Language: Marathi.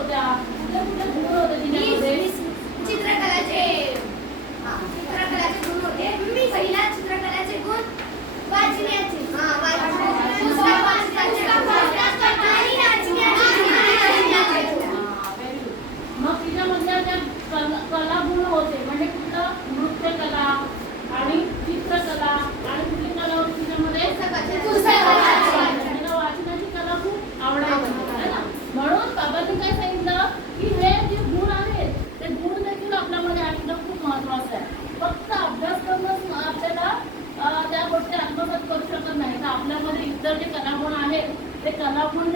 होत्या, कुठले कुठले गुण होते तिच्यामध्ये? चित्रकलाचे गुण होते. पहिला चित्रकलाचे गुण वाचण्याचे. दुसरा वाचनाचे आणि नाचण्याचे. मग तिच्यामधल्या ज्या कला गुण होते म्हणजे कुठलं नृत्यकला आणि चित्रकला आणि कुठली कला होती तिच्यामध्ये? तिला वाचनाची कला खूप आवडायची है ना. म्हणून बाबांनी काय सांगितलं की हे जे गुण आहेत ते गुण देखील आपल्यामध्ये आणणं खूप महत्वाचं आहे. फक्त अभ्यास करणं आपल्याला त्या गोष्टी आत्मसात करू शकत नाही. तर आपल्यामध्ये इतर जे कलागुण आहेत ते कलागुण